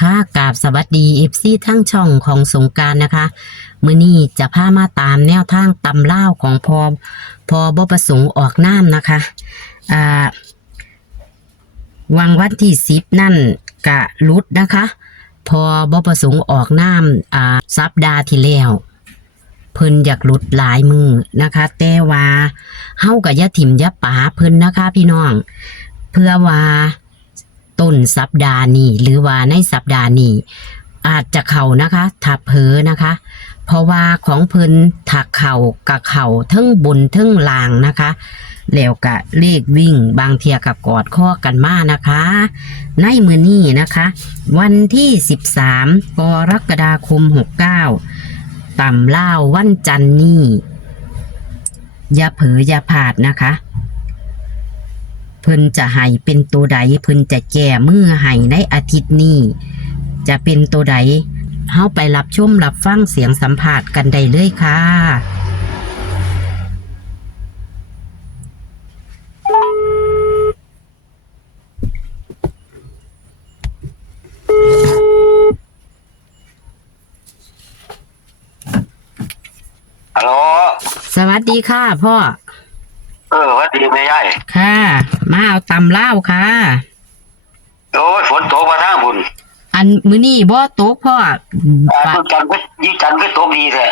ค่ะกราบสวัสดีFCทั้งช่องของสงกรานต์นะคะมื้อนี้จะพามาตามแนวทางตำเล่าวของพอบ่ประสงค์ออกน้ำนะคะวันที่10นั่นกะลุดนะคะพอบ่ประสงค์ออกน้ำสัปดาห์ที่แล้วเพิ่นอยากหลุดหลายมือนะคะแต่ว่าเฮาก็อย่าถิ่มอย่าป๋าเพิ่นนะคะพี่น้องเพื่อว่าต้นสัปดาห์นี้หรือว่าในสัปดาห์นี้อาจจะเข่านะคะถ้าเผลอนะคะ เพราะว่าของเพิ่นถักเข่ากับเข่าทั้งบนทั้งล่างนะคะแล้วก็เลขวิ่งบางเทียกับกอดข้อกันมานะคะในมื้อนี้นะคะ วันที่13กรกฎาคม69ต่ำเล่าวันจันทร์นี้อย่าเผลออย่าพลาดนะคะเพิ่นจะให้เป็นตัวใดเพิ่นจะแก้มือให้ในอาทิตย์นี้จะเป็นตัวใดเฮาไปรับชมรับฟังเสียงสัมภาษณ์กันได้เลยค่ะฮัลโหลสวัสดีค่ะพ่อวัดดีแม่ยายค่ะมาเอาตำเล่าวค่ะโอ้ยฝนตกมาทางบุญอันมื้อนี้บ่ตกพ่อทุกจันทร์ก็ยี่จันทร์ก็ตกดีแท้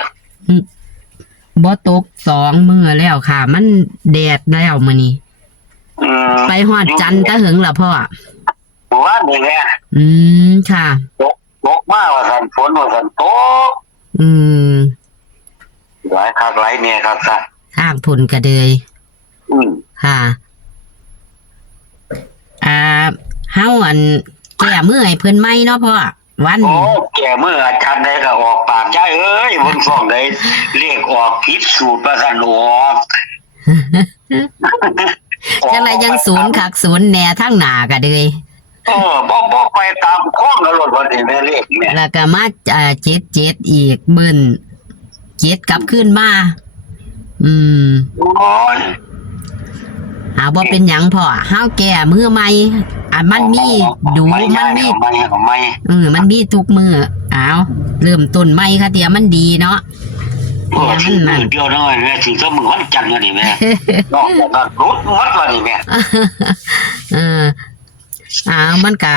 บ่ตก2 มื้อแล้วค่ะมันแดดแล้วมื้อนี้ไปฮอดจันทร์ตะหึงล่ะพ่อว่านี่แหละค่ะตกมาว่าซั่นฝนว่าซั่นตกหลายคักหลายแน่ครับซะทางพุ่นก็เดยค่ะเฮาอันแก้มือให้เพิ่นใหม่เนาะพ่อวันโอ้แก้มืออาจารย์ใดก็ออกปากยายเอ้ยบนฟ้องใดเรียกออกผิดสูตรว่าซั่นออกจังไดยังศูนย์คักศูนย์แหน่ทั้งหน้าก็เดยบ่ไปตามข้องแล้วรถว่านี่แม่เลขแม่แล้วก็มา77อีกเบิ้น7กลับขึ้นมาโอ้ยบ่เป็นหยังพ่อเฮาแก้มือใหม่มันมีดูมันมีมันมีทุกมือเริ่มต้นใหม่ค่ะเดี๋ยวมันดีเนาะมันเดียวน้อยแม่ถึงก็มือวันจันทร์นี่แม่นอกจากนั้นรถวัดว่านี่แม่มันก็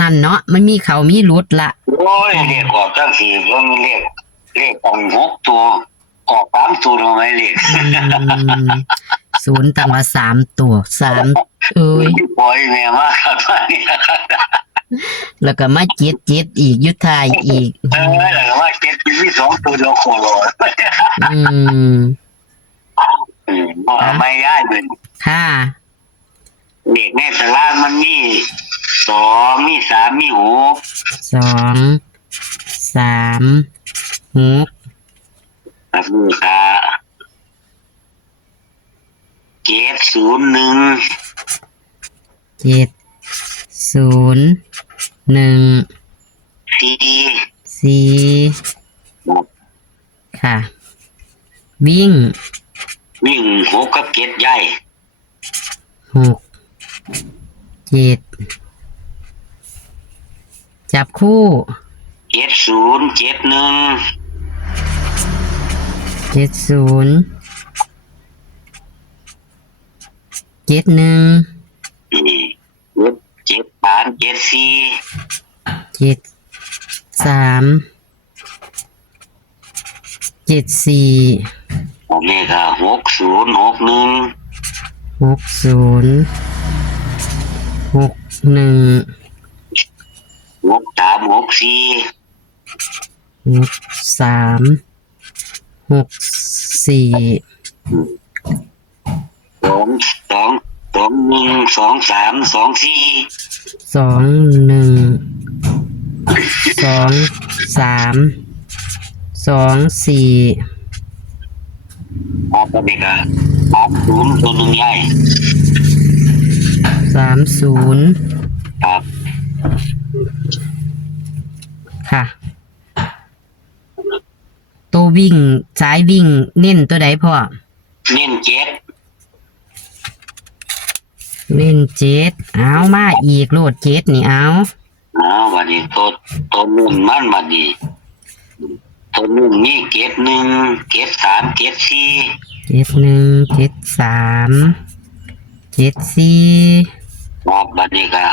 นั่นเนาะมันมีเขามีรถละโอ้ยเรียกออกจังสี่เพิ่นเรียกออก6ตัวออก3ตัวทำไมเรียกศูนย์ตั้งว่า3ตัว3ปล่อยแม่มาครับแล้วก็มา7อีกยุทธายอีกแล้วก็มา7มี2ตัวเดียวโคโลไม่ได้เบิ่นค่ะเด็กในตารางมันมี2มี3มี6 2 3 6ครับนี่ค่ะ701 4ค่ะวิ่ง6กับ7ใหญ่6 7จับคู่70 71 ผมนี่ก็ตอนนี้ก็30ตัวนึงใหญ่30ครับค่ะตัววิ่งสายวิ่งเน้นตัวใดพ่อเน้น7เอามาอีกโลด7นี่เอา วันนี้ตัวนุ่นมันวันนี้ตัวนุ่นมีเกตหนึ่งเกตสามเกตสี่ 71 73 74บอกวันนี้ก็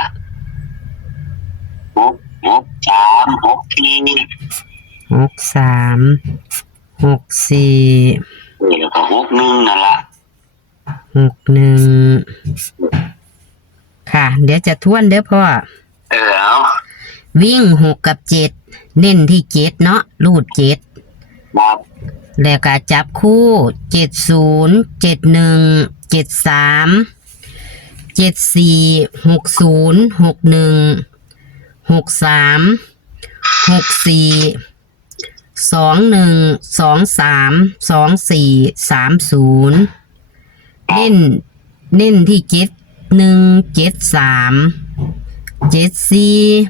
6 3 6 4 63 64แล้วก็61นั่นละ 61ค่ะ เดี๋ยวจะทวนเด้อพ่อ เอา วิ่ง6กับ7เน้นที่7เนาะรูด7บอก แล้วก็จับคู่70 71 73 74 60 61 63 64 21 23 24 30เน้นที่71 73 74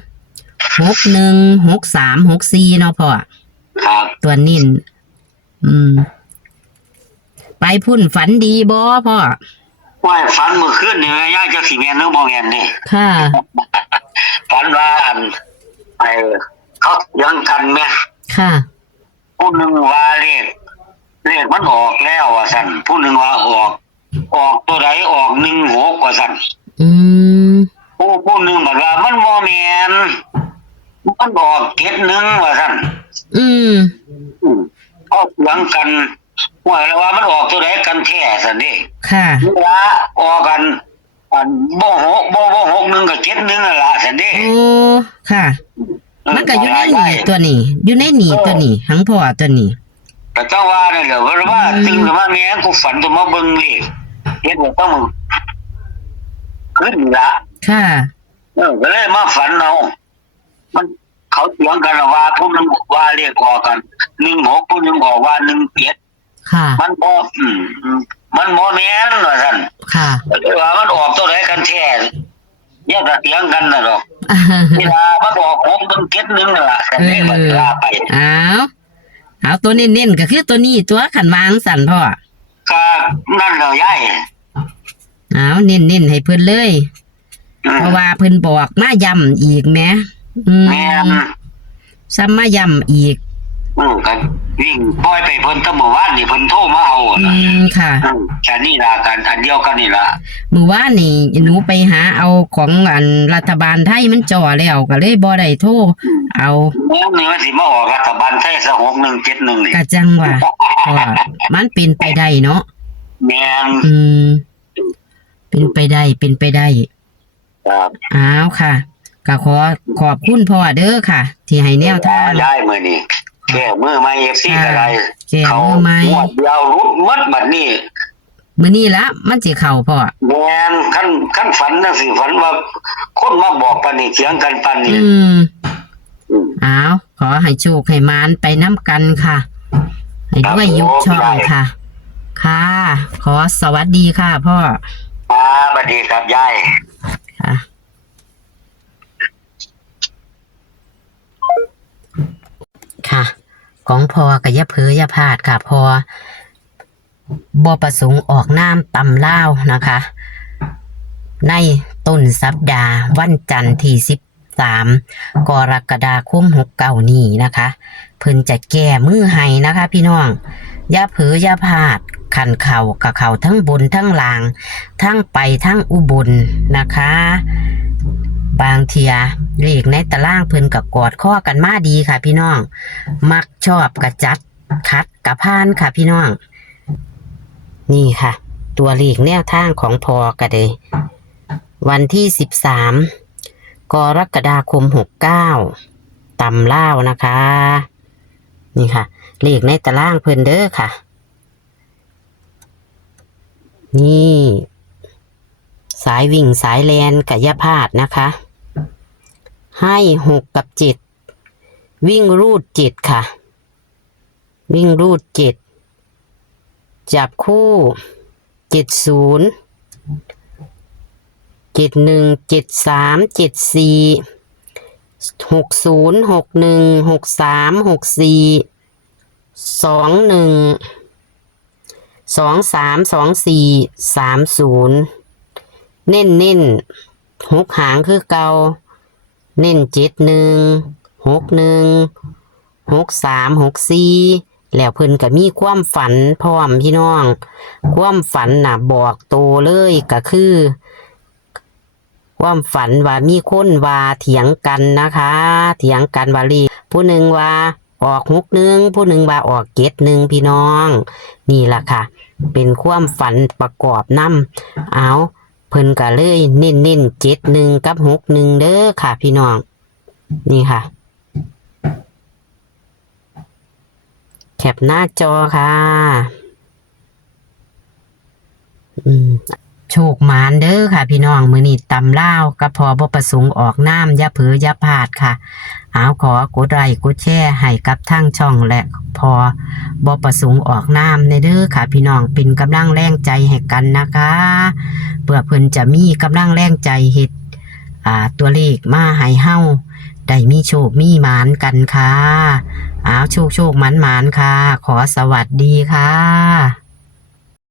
61 63 64เนาะพ่อ ครับ ตัวนิ่นไปพุ่นฝันดีบ่พ่อ ว่าฝันเมื่อคืนนี่แม่ย่าจะสีแมนนึกมองเห็นนี่ ค่ะ ฝันว่าไอ้เขายังกันไหม ค่ะ ผู้หนึ่งว่าเลขมันออกแล้วว่าสั่นผู้หนึ่งว่าออกตัวใดออก16ว่าสั่น อืม ผู้หนึ่งบอกว่ามันบ่แม่นมันออก71ว่าสั่น อืม เขายังกันว่าแล้วว่ามันออกตัวใดกันแท้สั่นนี่ ค่ะ นี่ละออกกันบ่61กับ71นั่นล่ะสั่นนี่ โอ้ ค่ะ มันก็อยู่ในหนีตัวนี้ อยู่ในหนีตัวนี้หังพ่อตัวนี้ แต่เจ้าว่าเนี่ยเหรอว่าตื่นขึ้นมาแม่กูฝันตัวมาเบิ่งเลขเฮ็ดว่าต้องมึงขึ้นละ ค่ะ ก็เลยมาฝันเอามันเขาเถียงกันว่าผู้นึงบอกว่าเลขออกกัน16ผู้นึงบอกว่า17ค่ะ มันบ่มันบ่แม่นว่าซั่น ค่ะ เลยว่ามันออกตัวไหนกันแท้อย่าจะเถียงกันน่ะดอกเวลามันออก6171นั่นล่ะแต่นี่มันลาไป เอาตัวเน้นๆก็คือตัวนี้ตัวขันวางสั่นพ่อ ก็นั่นแล้วยาย เอาเน้นๆให้เพิ่นเลย เพราะว่าเพิ่นบอกมาย้ำอีกแหม แม่น ซ้ำมาย้ำอีก ก็วิ่งปล่อยไปเพิ่นตั้งเมื่อวานนี่เพิ่นโทรมาเอาน่ะ ค่ะ แค่นี้ล่ะกันอันเดียวกันนี่ล่ะ เมื่อวานนี่หนูไปหาเอาของอันรัฐบาลไทยมันจ่อแล้วก็เลยบ่ได้โทรเอา แม่นี่มันสิมาออกรัฐบาลไทยซะ6171นี่ กะจังว่าว่ามันเป็นไปได้เนาะ แม่น เป็นไปได้ ครับ อ้าวค่ะก็ขอบคุณพ่อเด้อค่ะ ที่ให้แนวทาง ได้มื้อนี้แค่มือใหม่ FC ก็ได้ แก้มือใหม่ งวดเดียวรุดหมดบัดนี้ มื้อนี้ละมันสิเข้าพ่อ แม่นคันฝันจังซี่ฝันว่าคนมาบอกปานนี้เถียงกันปานนี้ อ้าวขอให้โชคให้มานไปน้ำกันค่ะ ให้ด้วยยุบช่องค่ะ ค่ะ ขอสวัสดีค่ะพ่อ สวัสดีครับยาย ค่ะค่ะของพอกับยะเพอยะพาดค่ะพอบประสงค์ออกน้ำตำเล่าวนะคะ ในต้นสัปดาห์วันจันทร์ที่13 กรกฎาคม69นี้นะคะ เพิ่นจะแก้มือให้นะคะ พี่น้องยะเพอยะพาดขันเข่ากับเข่าทั้งบนทั้งล่าง ทั้งไปทั้งอุบลนะคะ บางเทียเลขในตารางเพิ่นกับกอดข้อกันมาดีค่ะพี่น้อง มักชอบกระจัดคัดกระพานค่ะพี่น้อง นี่ค่ะ ตัวเลขแนวทางของพอกระเดยวันที่13 กรกฎาคม69ตำเล่าวนะคะ นี่ค่ะ เลขในตารางเพิ่นเด้อค่ะ นี่สายวิ่งสายแลนกับยาพาดนะคะ ให้6 กับ 7 วิ่งรูด7ค่ะ วิ่งรูด7จับคู่70 71 73 74 60 61 63 64 21 23 24 30เน้น6 หางคือเก่า เน้น71616364แล้วเพิ่นก็มีความฝันพร้อมพี่น้องความฝันน่ะบอกโตเลยก็คือความฝันว่ามีคนว่าเถียงกันนะคะเถียงกันว่าลีผู้หนึ่งว่าออก61ผู้หนึ่งว่าออก71พี่น้องนี่ล่ะค่ะเป็นความฝันประกอบนำเอาเพิ่นก็เลยเน้น71กับ61เด้อค่ะพี่น้องนี่ค่ะแคปหน้าจอค่ะโชคหมานเด้อค่ะพี่น้องมื้อนี้ตำลาวก็พอบ่ประสงค์ออกน้ำอย่าเผลออย่าพลาดค่ะเอาขอกดไลค์กดแชร์ให้กับทางช่องและพอบ่ประสงค์ออกน้ำในเด้อค่ะพี่น้องเป็นกำลังแรงใจให้กันนะคะเพื่อเพิ่นจะมีกำลังแรงใจเฮ็ดตัวเลขมาให้เฮาได้มีโชคมีหมานกันค่ะเอาโชคหมานค่ะขอสวัสดีค่ะ